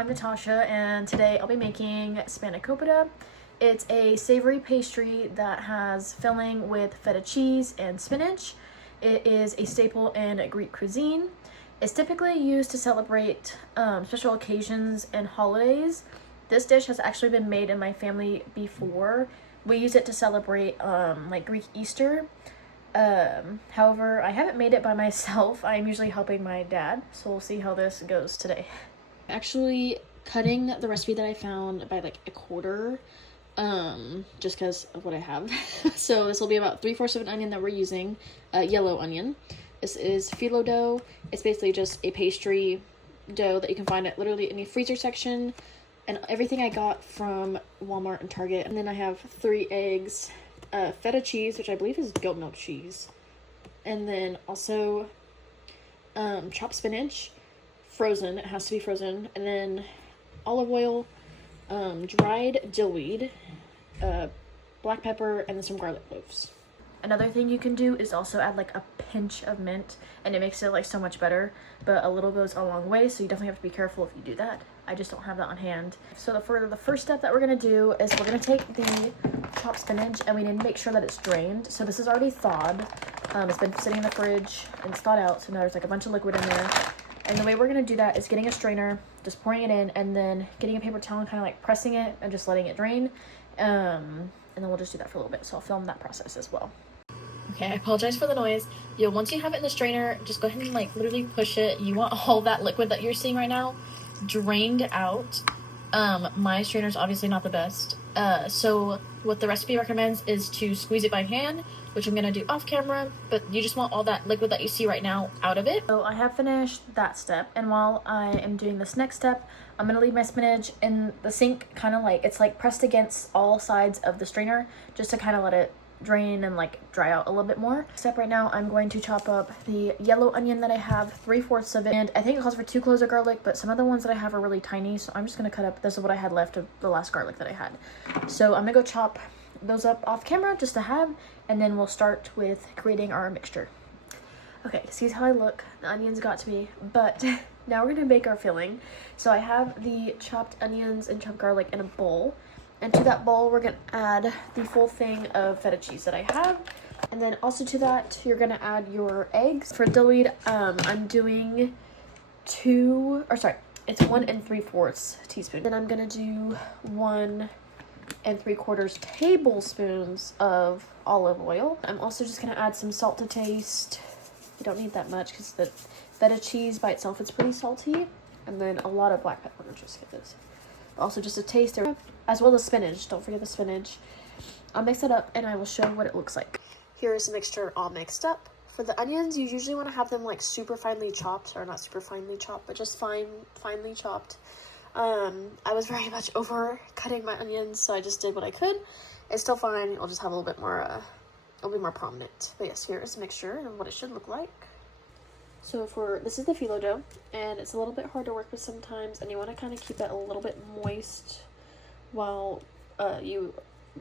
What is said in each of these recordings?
I'm Natasha, and today I'll be making Spanakopita. It's a savory pastry that has filling with feta cheese and spinach. It is a staple in Greek cuisine. It's typically used to celebrate special occasions and holidays. This dish has actually been made in my family before. We use it to celebrate like Greek Easter. However, I haven't made it by myself. I'm usually helping my dad, so we'll see how this goes today. Actually cutting the recipe that I found by like a quarter, just because of what I have. So this will be about 3/4 of an onion that we're using, yellow onion. This is phyllo dough. It's basically just a pastry dough that you can find at literally any freezer section, and everything I got from Walmart and Target. And then I have 3 eggs, feta cheese, which I believe is goat milk cheese, and then also chopped spinach, frozen. It has to be frozen. And then olive oil, dried dillweed, black pepper, and then some garlic cloves. Another thing you can do is also add like a pinch of mint, and it makes it like so much better, but a little goes a long way, so you definitely have to be careful if you do that. I just don't have that on hand. So the first step that we're gonna do is we're gonna take the chopped spinach, and we need to make sure that it's drained. So this is already thawed. It's been sitting in the fridge and it's thawed out, so now there's like a bunch of liquid in there. And the way we're gonna do that is getting a strainer, just pouring it in, and then getting a paper towel and kind of like pressing it and just letting it drain. And then we'll just do that for a little bit. So I'll film that process as well. Okay, I apologize for the noise. Once you have it in the strainer, just go ahead and like literally push it. You want all that liquid that you're seeing right now drained out. My strainer is obviously not the best. So what the recipe recommends is to squeeze it by hand, which I'm gonna do off camera, but you just want all that liquid that you see right now out of it. So I have finished that step, and while I am doing this next step, I'm gonna leave my spinach in the sink, kind of like, it's like pressed against all sides of the strainer, just to kind of let it drain and like dry out a little bit more. Step right now, I'm going to chop up the yellow onion that I have, 3/4 of it, and I think it calls for 2 cloves of garlic, but some of the ones that I have are really tiny, so I'm just gonna cut up, this is what I had left of the last garlic that I had. So I'm gonna go chop those up off camera just to have, and then we'll start with creating our mixture. Okay, see how I look? The onions got to me, but now we're gonna make our filling. So I have the chopped onions and chopped garlic in a bowl. And to that bowl, we're gonna add the full thing of feta cheese that I have. And then also to that, you're gonna add your eggs. For dillweed, I'm doing it's 1 3/4 teaspoon. Then I'm gonna do 1 3/4 tablespoons of olive oil. I'm also just gonna add some salt to taste. You don't need that much because the feta cheese by itself is pretty salty. And then a lot of black pepper, just get this. Also just a taste there, as well as spinach. Don't forget the spinach. I'll mix it up and I will show what it looks like. Here is the mixture all mixed up. For the onions, you usually want to have them like super finely chopped, or not super finely chopped, but just finely chopped. I was very much over cutting my onions, so I just did what I could. It's still fine. I'll just have a little bit more, it'll be more prominent. But yes, here is the mixture and what it should look like. So this is the phyllo dough, and it's a little bit hard to work with sometimes, and you want to kind of keep it a little bit moist while in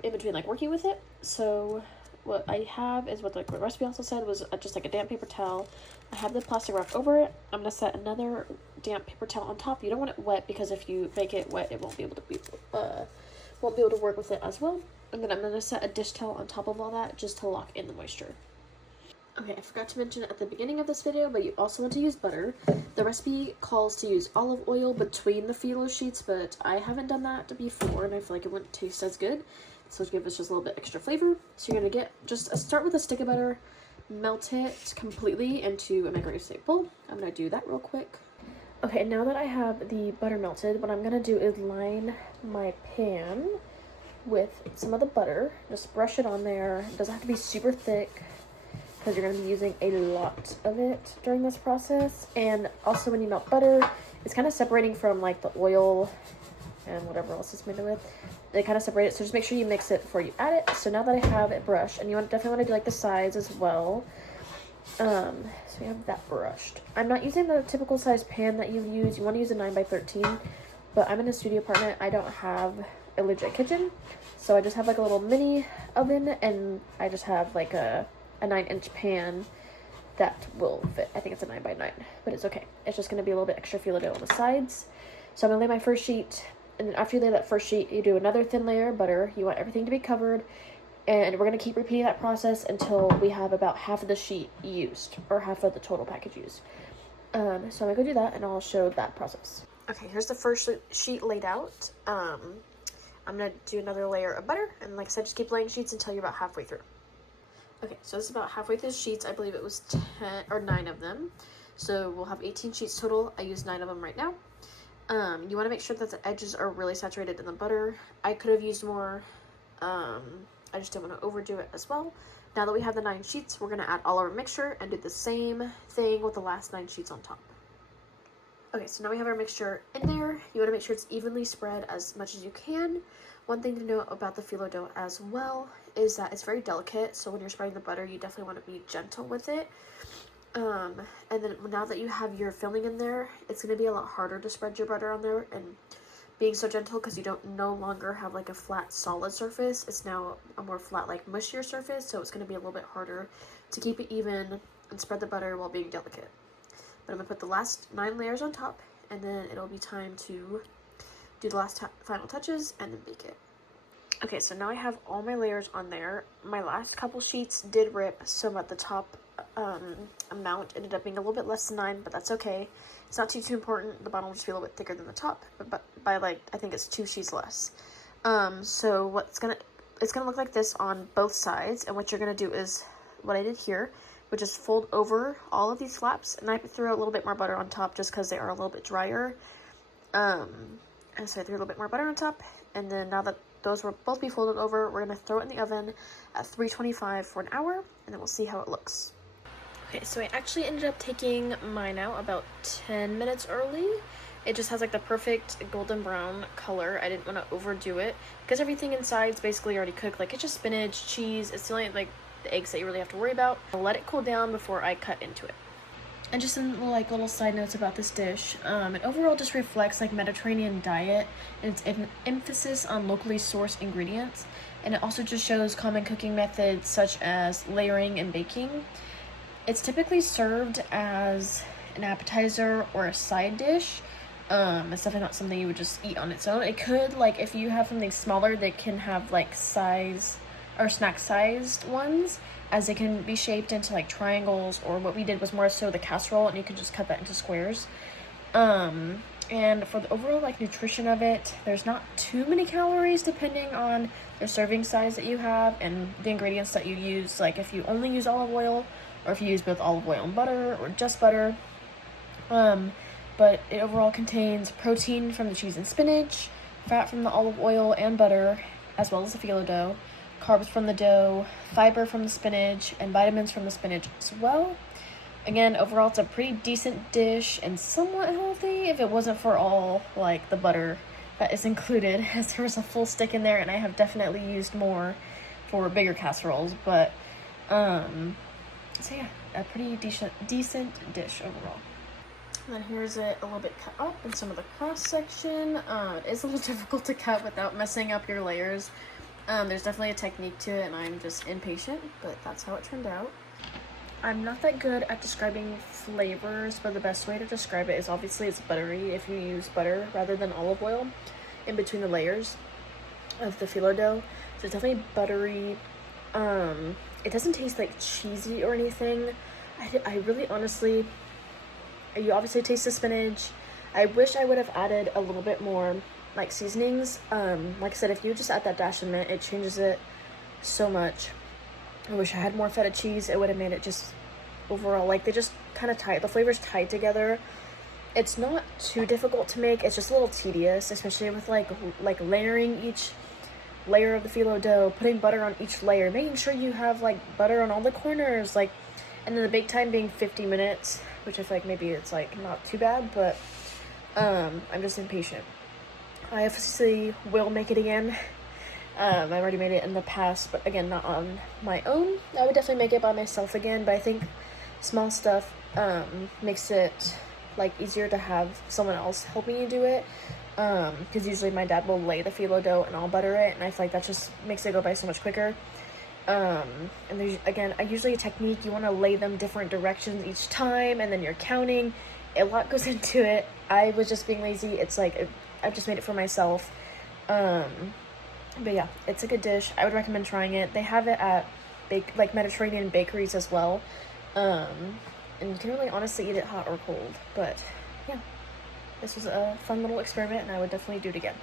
between like working with it. So what I have is what the recipe also said was just like a damp paper towel. I have the plastic wrap over it. I'm gonna set another damp paper towel on top. You don't want it wet, because if you make it wet, it won't be able to work with it as well. And then I'm gonna set a dish towel on top of all that just to lock in the moisture. Okay, I forgot to mention at the beginning of this video, but you also want to use butter. The recipe calls to use olive oil between the phyllo sheets, but I haven't done that before, and I feel like it wouldn't taste as good. So to give us just a little bit extra flavor. So you're gonna start with a stick of butter, melt it completely into a microwave safe bowl. I'm gonna do that real quick. Okay, now that I have the butter melted, what I'm gonna do is line my pan with some of the butter. Just brush it on there. It doesn't have to be super thick, because you're going to be using a lot of it during this process. And also when you melt butter, it's kind of separating from like the oil and whatever else it's made with. They kind of separate it, so just make sure you mix it before you add it. So now that I have it brushed, and you definitely want to do like the sides as well. So we have that brushed. I'm not using the typical size pan that you use. You want to use a 9x13, but I'm in a studio apartment. I don't have a legit kitchen, so I just have like a little mini oven, and I just have like a 9-inch pan that will fit. I think it's a 9x9, but it's okay. It's just going to be a little bit extra phyllo dough on the sides. So I'm gonna lay my first sheet, and then after you lay that first sheet, you do another thin layer of butter. You want everything to be covered, and we're gonna keep repeating that process until we have about half of the sheet used, or half of the total package used. So I'm gonna go do that, and I'll show that process. Okay, here's the first sheet laid out. I'm gonna do another layer of butter, and like I said, just keep laying sheets until you're about halfway through. Okay, so this is about halfway through the sheets. I believe it was 10 or 9 of them. So we'll have 18 sheets total. I used 9 of them right now. You want to make sure that the edges are really saturated in the butter. I could have used more. I just didn't want to overdo it as well. Now that we have the 9 sheets, we're going to add all our mixture and do the same thing with the last 9 sheets on top. Okay, so now we have our mixture in there. You want to make sure it's evenly spread as much as you can. One thing to note about the phyllo dough as well is that it's very delicate, so when you're spreading the butter, you definitely want to be gentle with it. And then now that you have your filling in there, it's going to be a lot harder to spread your butter on there and being so gentle, because you don't no longer have like a flat solid surface. It's now a more flat, like mushier surface, so it's going to be a little bit harder to keep it even and spread the butter while being delicate. But I'm going to put the last 9 layers on top, and then it'll be time to do the last final touches and then bake it. Okay, so now I have all my layers on there. My last couple sheets did rip, so at the top amount ended up being a little bit less than 9, but that's okay. It's not too important. The bottom will just be a little bit thicker than the top, but by like, I think it's 2 sheets less. So it's gonna look like this on both sides, and what you're gonna do is what I did here, which is fold over all of these flaps, and I threw a little bit more butter on top just because they are a little bit drier. And so I threw a little bit more butter on top, and then now that those will both be folded over, we're going to throw it in the oven at 325 for an hour, and then we'll see how it looks. Okay, so I actually ended up taking mine out about 10 minutes early. It just has like the perfect golden brown color. I didn't want to overdo it because everything inside is basically already cooked. Like, it's just spinach, cheese. It's the only like the eggs that you really have to worry about. I'll let it cool down before I cut into it. And just some like little side notes about this dish. It overall just reflects like Mediterranean diet and its emphasis on locally sourced ingredients. And it also just shows common cooking methods such as layering and baking. It's typically served as an appetizer or a side dish. It's definitely not something you would just eat on its own. It could, like, if you have something smaller, they can have like size or snack sized ones, as they can be shaped into like triangles, or what we did was more so the casserole, and you can just cut that into squares. And for the overall like nutrition of it, there's not too many calories depending on the serving size that you have and the ingredients that you use, like if you only use olive oil or if you use both olive oil and butter or just butter. But it overall contains protein from the cheese and spinach, fat from the olive oil and butter, as well as the phyllo dough, carbs from the dough, fiber from the spinach, and vitamins from the spinach as well. Again, overall, it's a pretty decent dish and somewhat healthy if it wasn't for all, like, the butter that is included, as there was a full stick in there, and I have definitely used more for bigger casseroles, but, so yeah, a pretty decent dish overall. And then here's it a little bit cut up in some of the cross-section. It is a little difficult to cut without messing up your layers. There's definitely a technique to it, and I'm just impatient, but that's how it turned out. I'm not that good at describing flavors, but the best way to describe it is obviously it's buttery if you use butter rather than olive oil in between the layers of the phyllo dough. So it's definitely buttery. It doesn't taste like cheesy or anything. I really honestly, you obviously taste the spinach. I wish I would have added a little bit more like seasonings. Like I said, if you just add that dash of mint, it changes it so much. I wish I had more feta cheese. It would have made it just overall, like, they just kind of tied, the flavors tied together. It's not too difficult to make. It's just a little tedious, especially with like layering each layer of the phyllo dough, putting butter on each layer, making sure you have like butter on all the corners, like, and then the bake time being 50 minutes, which I feel like maybe it's like not too bad, but I'm just impatient. I obviously will make it again. I've already made it in the past, but again, not on my own. I would definitely make it by myself again, but I think small stuff makes it like easier to have someone else helping you do it, because usually my dad will lay the phyllo dough and I'll butter it, and I feel like that just makes it go by so much quicker. And there's, again, usually a technique, you want to lay them different directions each time, and then you're counting. a lot goes into it. I was just being lazy. It's like, I just made it for myself. But yeah, it's a good dish. I would recommend trying it. They have it at Mediterranean bakeries as well. And you can really honestly eat it hot or cold. But yeah, this was a fun little experiment, and I would definitely do it again.